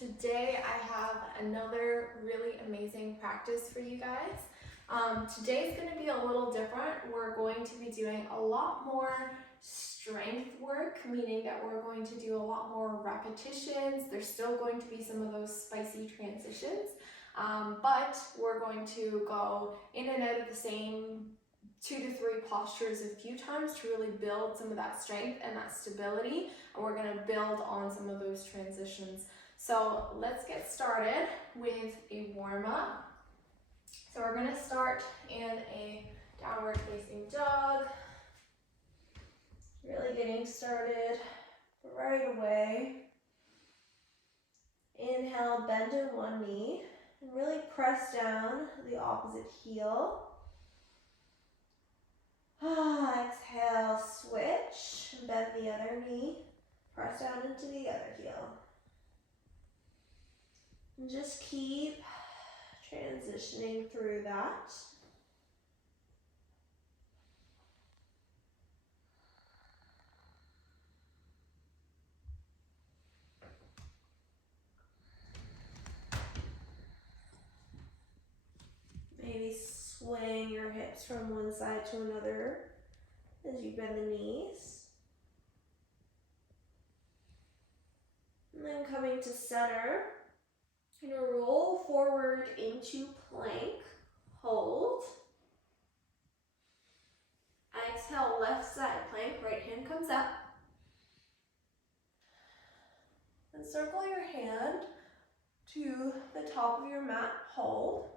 Today I have another really amazing practice for you guys. Today's going to be a little different. We're going to be doing a lot more strength work, meaning that we're going to do a lot more repetitions. There's still going to be some of those spicy transitions, but we're going to go in and out of the same 2 to 3 postures a few times to really build some of that strength and that stability, and we're going to build on some of those transitions. So let's get started with a warm-up. So we're going to start in a downward facing dog. Really getting started right away. Inhale, bend in one knee and really press down the opposite heel. Exhale, switch, bend the other knee, press down into the other heel. And just keep transitioning through that. Maybe swaying your hips from one side to another as you bend the knees. And then coming to center. You're going to roll forward into plank, hold. Exhale, left side plank, right hand comes up. And circle your hand to the top of your mat, hold.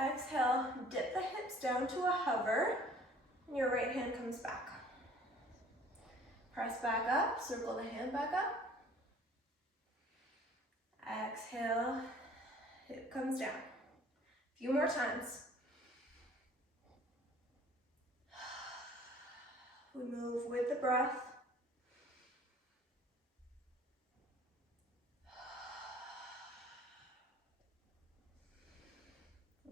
Exhale, dip the hips down to a hover, and your right hand comes back. Press back up, circle the hand back up. Exhale, hip comes down. A few more times. We move with the breath.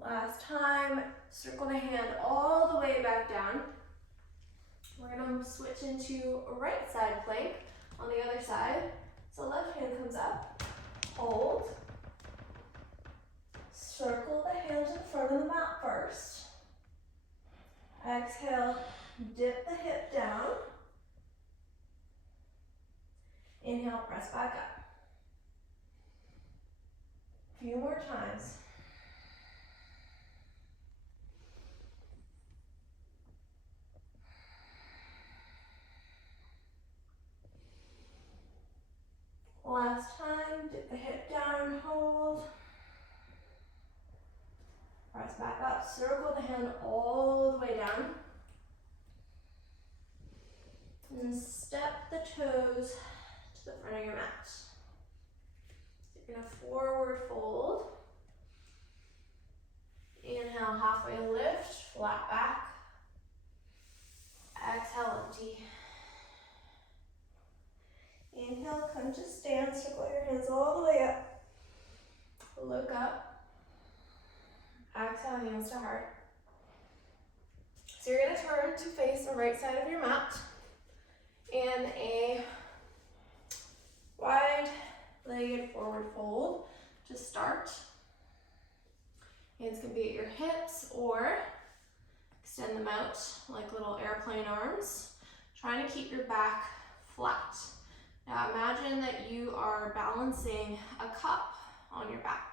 Last time, circle the hand all the way back down. We're going to switch into a right side plank on the other side. So left hand comes up, hold. Circle the hands in front of the mat first. Exhale, dip the hip down. Inhale, press back up. A few more times. Last time, dip the hip down, hold. Press back up, circle the hand all the way down. And step the toes to the front of your mat. You're going to forward fold. Inhale, halfway lift, flat back. Exhale, empty. Inhale, come to stand, circle your hands all the way up. Look up. Exhale, hands to heart. So you're going to turn to face the right side of your mat in a wide-legged forward fold to start. Hands can be at your hips or extend them out like little airplane arms, trying to keep your back flat. Now imagine that you are balancing a cup on your back.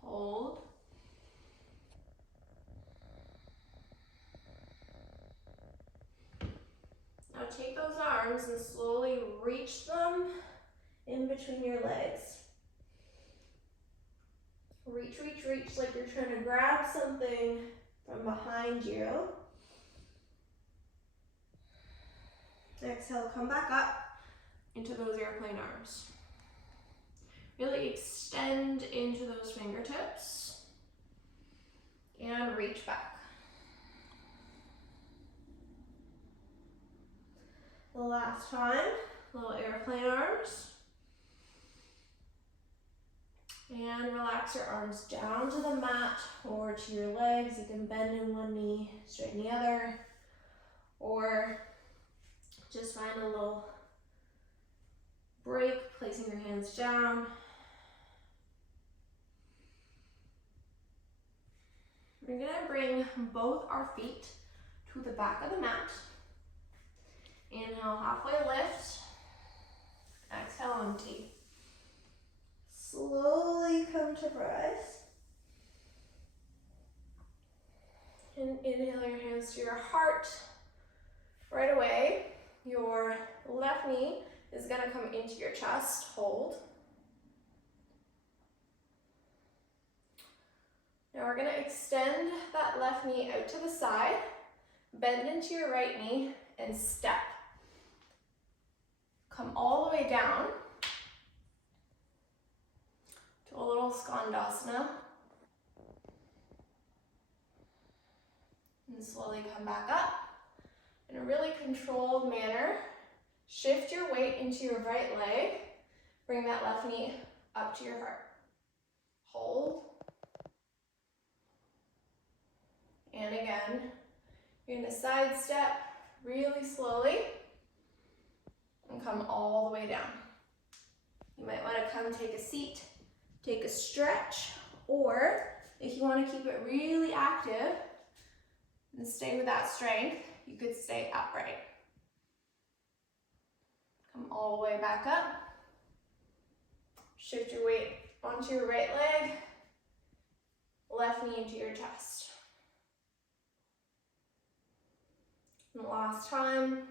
Hold. Now take those arms and slowly reach them in between your legs. Reach, reach, reach like you're trying to grab something from behind you. Exhale, come back up into those airplane arms. Really extend into those fingertips and reach back. The last time, little airplane arms. And relax your arms down to the mat or to your legs. You can bend in one knee, straighten the other, or hands down. We're gonna bring both our feet to the back of the mat. Inhale, halfway lift. Exhale, empty. Slowly come to rise. And inhale your hands to your heart. Right away, your left knee is gonna come into your chest, hold. Now we're gonna extend that left knee out to the side, bend into your right knee, and step. Come all the way down to a little Skandasana. And slowly come back up. In a really controlled manner, shift your weight into your right leg. Bring that left knee up to your heart. Hold. And again, you're gonna side step really slowly and come all the way down. You might wanna come take a seat, take a stretch, or if you wanna keep it really active and stay with that strength, you could stay upright. Come all the way back up. Shift your weight onto your right leg, left knee into your chest. And the last time,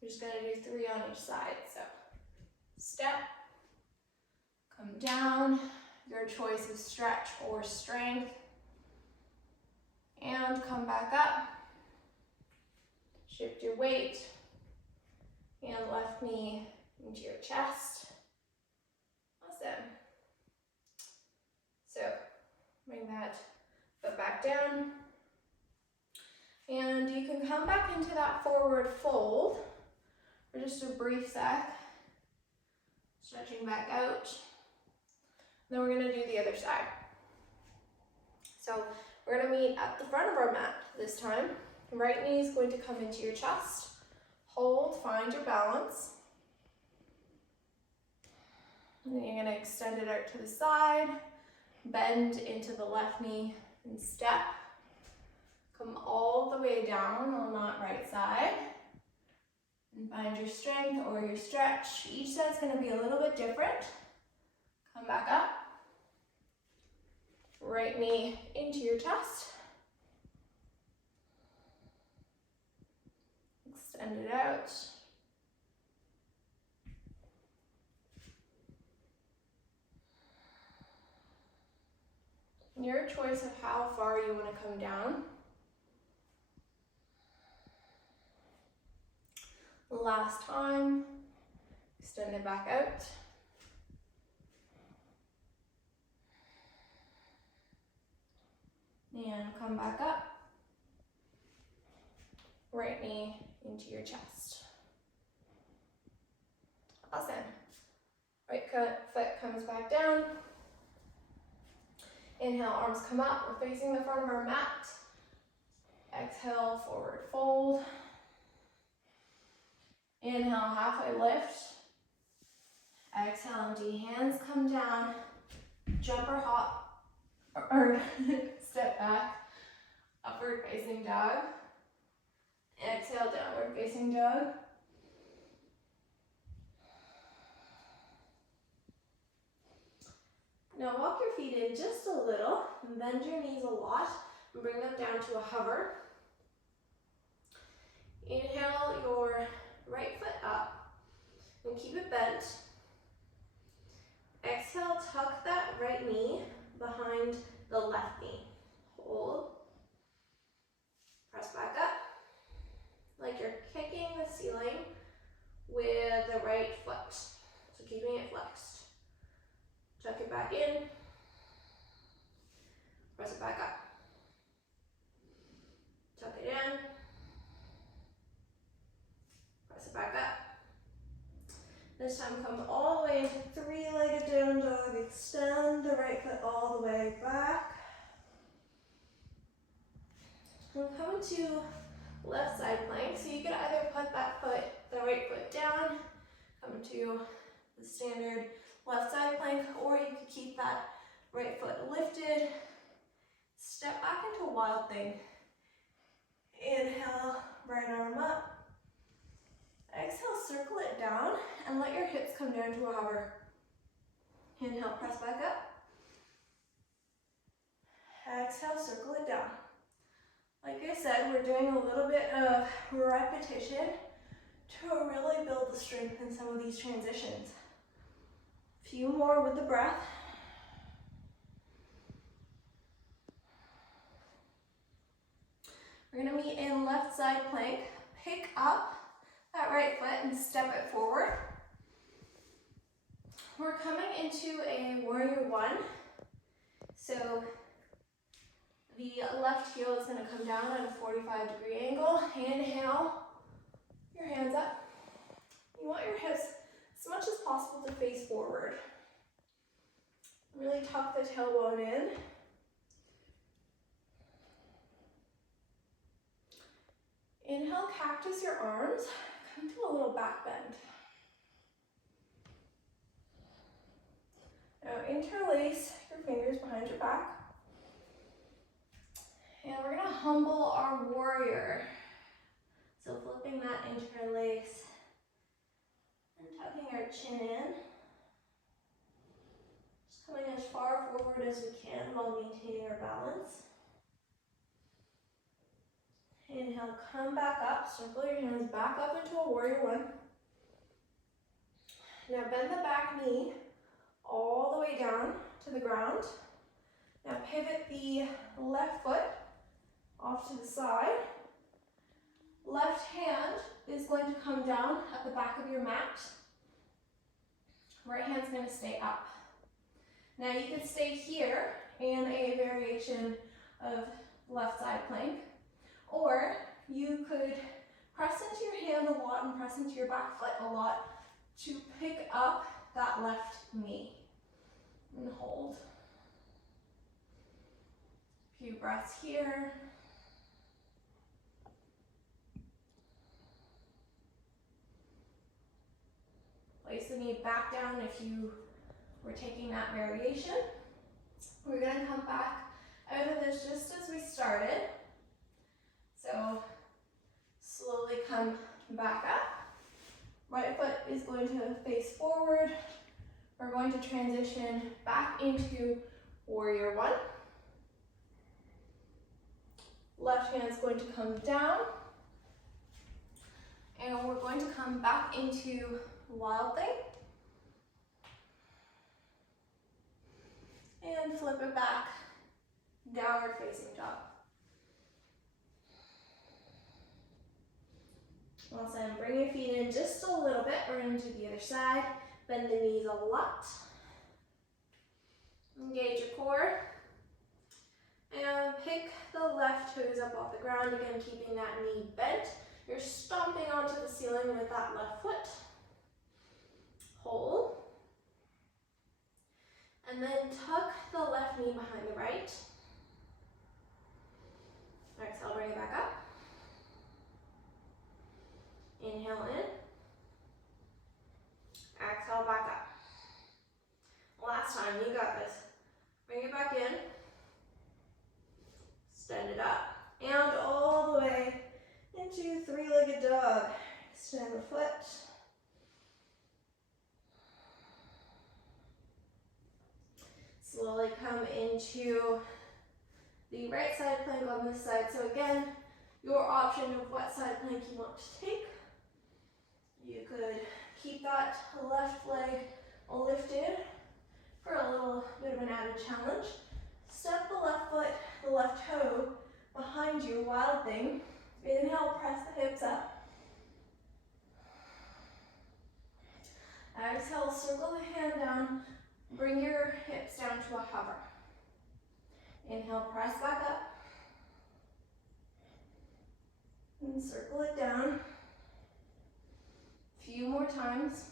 we're just gonna do 3 on each side. So step, come down, your choice of stretch or strength, and come back up. Shift your weight and left knee into your chest. Awesome. So bring that foot back down. And you can come back into that forward fold for just a brief sec. Stretching back out. Then we're gonna do the other side. So we're gonna meet at the front of our mat this time. Right knee is going to come into your chest. Hold, find your balance. And then you're gonna extend it out to the side, bend into the left knee and step. Come all the way down on that right side. And find your strength or your stretch. Each side's gonna be a little bit different. Come back up. Right knee into your chest. Extend it out. Your choice of how far you want to come down. Last time, extend it back out. And come back up. Right knee into your chest. Awesome. Right foot comes back down. Inhale, arms come up. We're facing the front of our mat. Exhale, forward fold. Inhale, halfway lift. Exhale, empty, hands come down. Jump or hop, or step back. Upward facing dog. Exhale, downward facing dog. Now walk your feet in just a little, and bend your knees a lot, and bring them down to a hover. Inhale your right foot up, and keep it bent. Exhale, tuck that right knee behind the left knee. Hold. Press back up, like you're kicking the ceiling with the right foot. So keeping it flexed. Tuck it back in. Press it back up. Tuck it in. Press it back up. This time come all the way into 3-legged down dog. Extend the right foot all the way back. And come into left side plank. So you can either put that foot, the right foot down, come to the standard left side plank, or you could keep that right foot lifted. Step back into a wild thing. Inhale, right arm up. Exhale, circle it down and let your hips come down to a hover. Inhale, press back up. Exhale, circle it down. Like I said, we're doing a little bit of repetition to really build the strength in some of these transitions. A few more with the breath. We're going to meet in left side plank. Pick up that right foot and step it forward. We're coming into a warrior one. So the left heel is going to come down at a 45-degree angle. Inhale, your hands up. You want your hips as much as possible to face forward. Really tuck the tailbone in. Inhale, cactus your arms. Come to a little back bend. Now interlace your fingers behind your back. And we're going to humble our warrior. So flipping that interlace and tucking our chin in. Just coming as far forward as we can while maintaining our balance. Inhale, come back up. Circle your hands back up into a warrior one. Now bend the back knee all the way down to the ground. Now pivot the left foot off to the side. Left hand is going to come down at the back of your mat. Right hand's going to stay up. Now you can stay here in a variation of left side plank, or you could press into your hand a lot and press into your back foot a lot to pick up that left knee and hold. A few breaths here. Place the knee back down if you were taking that variation. We're going to come back out of this just as we started. So slowly come back up. Right foot is going to face forward. We're going to transition back into warrior one. Left hand's going to come down. And we're going to come back into wild thing. And flip it back, downward facing dog. Awesome, bring your feet in just a little bit. We're going to do the other side. Bend the knees a lot. Engage your core. And pick the left toes up off the ground, again keeping that knee bent. You're stomping onto the ceiling with that left foot. Hold. And then tuck the left knee behind the right. Exhale, bring it back up. Inhale in. Exhale, back up. Last time, you got this. Bring it back in. Extend it up. And all the way into three-legged dog. Extend the foot. Slowly come into the right side plank on this side. So again, your option of what side plank you want to take. You could keep that left leg lifted for a little bit of an added challenge. Step the left foot, the left toe behind you, wild thing. Inhale, press the hips up. Exhale, circle the hand down. Bring your hips down to a hover. Inhale, press back up. And circle it down. A few more times.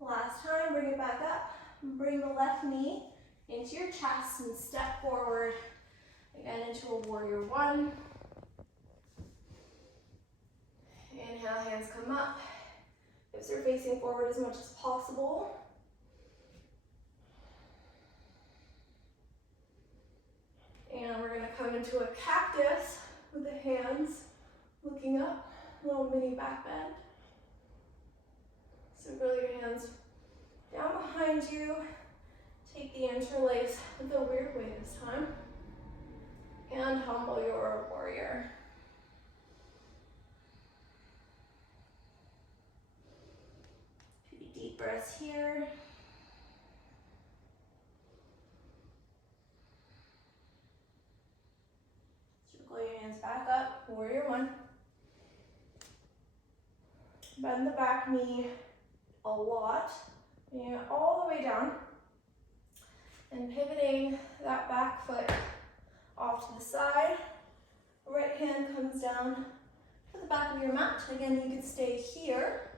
Last time, bring it back up. Bring the left knee into your chest and step forward Again, into a warrior one. Inhale, hands come up. Hips are facing forward as much as possible. And we're gonna come into a cactus with the hands looking up, little mini back bend. So roll your hands down behind you. Take the interlace the weird way this time. And humble your warrior. Few deep breaths here. Circle your hands back up, warrior one. Bend the back knee a lot, bringing it all the way down. And pivoting that back foot off to the side. Right hand comes down to the back of your mat. Again, you could stay here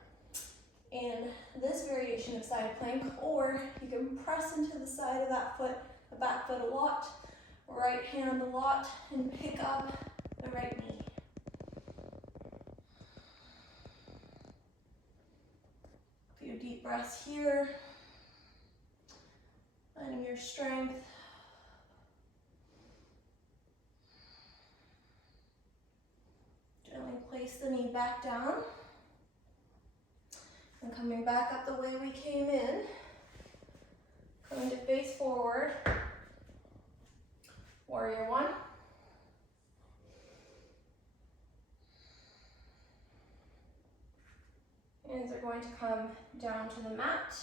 in this variation of side plank, or you can press into the side of that foot, the back foot a lot, right hand a lot, and pick up the right knee. A few deep breaths here, finding your strength. Gently place the knee back down. And coming back up the way we came in. Coming to face forward. Warrior one. Hands are going to come down to the mat.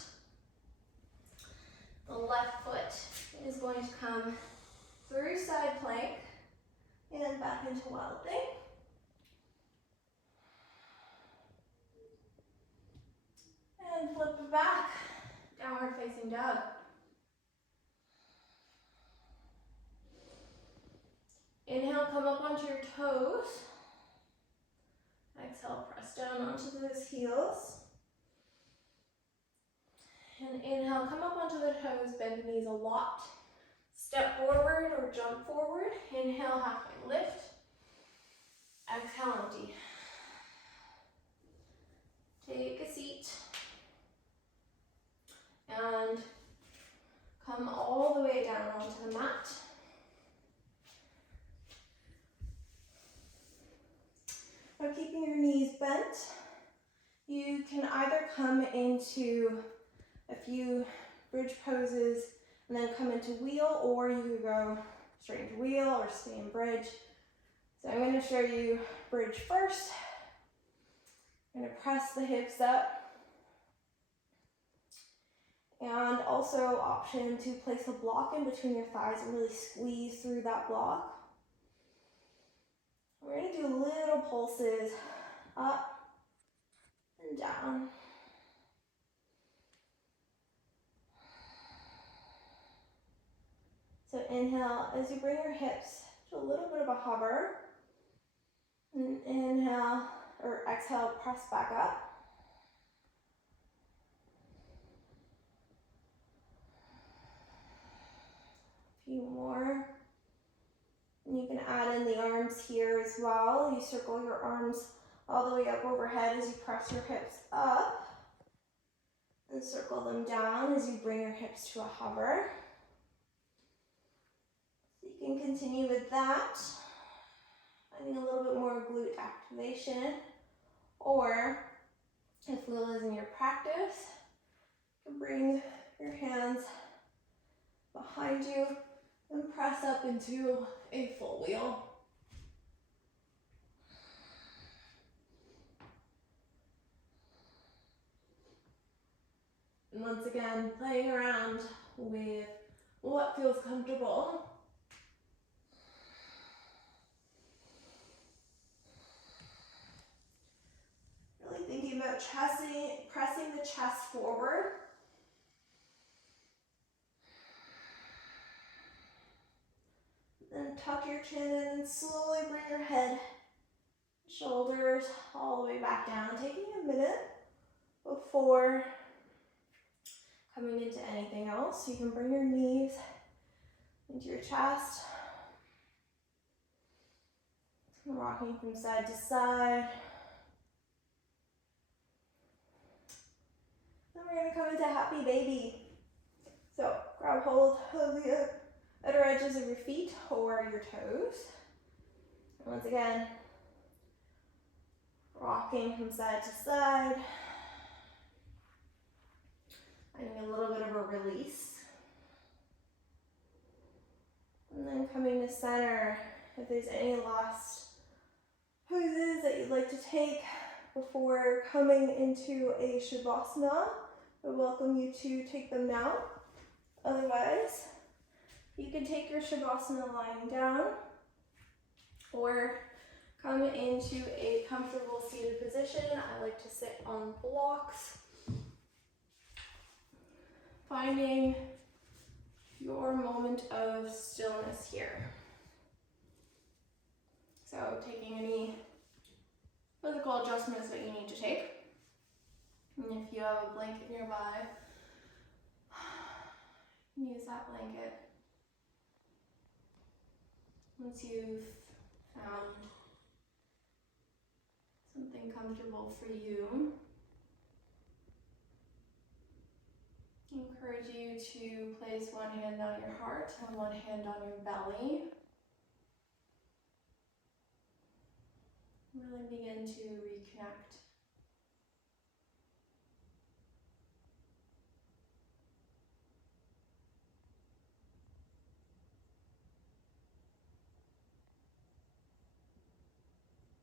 The left foot is going to come through side plank and back into wild thing. And flip it back, downward facing dog. Inhale, come up onto your toes. Exhale, press down onto those heels. And inhale, come up onto the toes, bend the knees a lot. Step forward or jump forward. Inhale, halfway lift. Exhale, empty. Take a seat. And come all the way down onto the mat. Now keeping your knees bent, you can either come into a few bridge poses and then come into wheel, or you could go straight into wheel or stay in bridge. So I'm going to show you bridge first. I'm going to press the hips up. And also option to place a block in between your thighs and really squeeze through that block. We're going to do little pulses up and down. So inhale as you bring your hips to a little bit of a hover. And inhale or exhale, press back up. Few more. And you can add in the arms here as well. You circle your arms all the way up overhead as you press your hips up. And circle them down as you bring your hips to a hover. So you can continue with that. Finding a little bit more glute activation. Or, if wheel is in your practice, you can bring your hands behind you and press up into a full wheel. And once again, playing around with what feels comfortable. Really thinking about pressing the chest forward. Then tuck your chin in and slowly bring your head, shoulders all the way back down. Taking a minute before coming into anything else. You can bring your knees into your chest. Rocking from side to side. Then we're gonna come into happy baby. So grab hold of the outer edges of your feet or your toes. And once again, rocking from side to side. Finding a little bit of a release. And then coming to center. If there's any last poses that you'd like to take before coming into a shavasana, I welcome you to take them now. Otherwise, you can take your shavasana lying down or come into a comfortable seated position. I like to sit on blocks. Finding your moment of stillness here. So taking any physical adjustments that you need to take. And if you have a blanket nearby, use that blanket. Once you've found something comfortable for you, I encourage you to place one hand on your heart and one hand on your belly. Really begin to reconnect.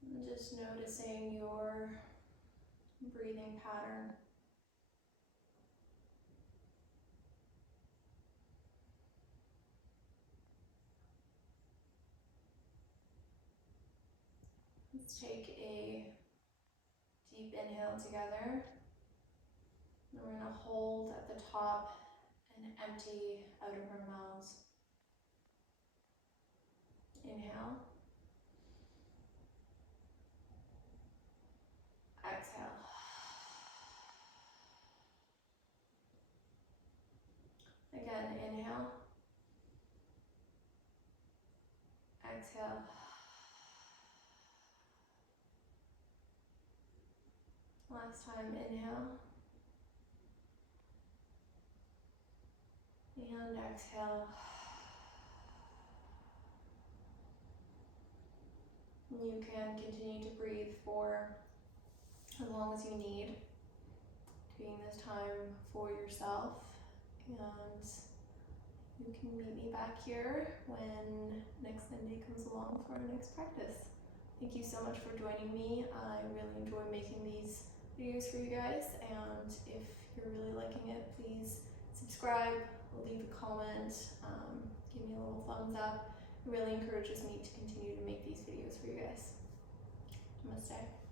And just noticing your breathing pattern. Let's take a deep inhale together. And we're going to hold at the top and empty out of our mouths. Inhale. Exhale. Again, inhale. Exhale. Last time, inhale. And exhale. You can continue to breathe for as long as you need, taking this time for yourself, and you can meet me back here when next Monday comes along for our next practice. Thank you so much for joining me. I really enjoy making these videos for you guys, and if you're really liking it, please subscribe, leave a comment, give me a little thumbs up. It really encourages me to continue to make these videos for you guys. Namaste.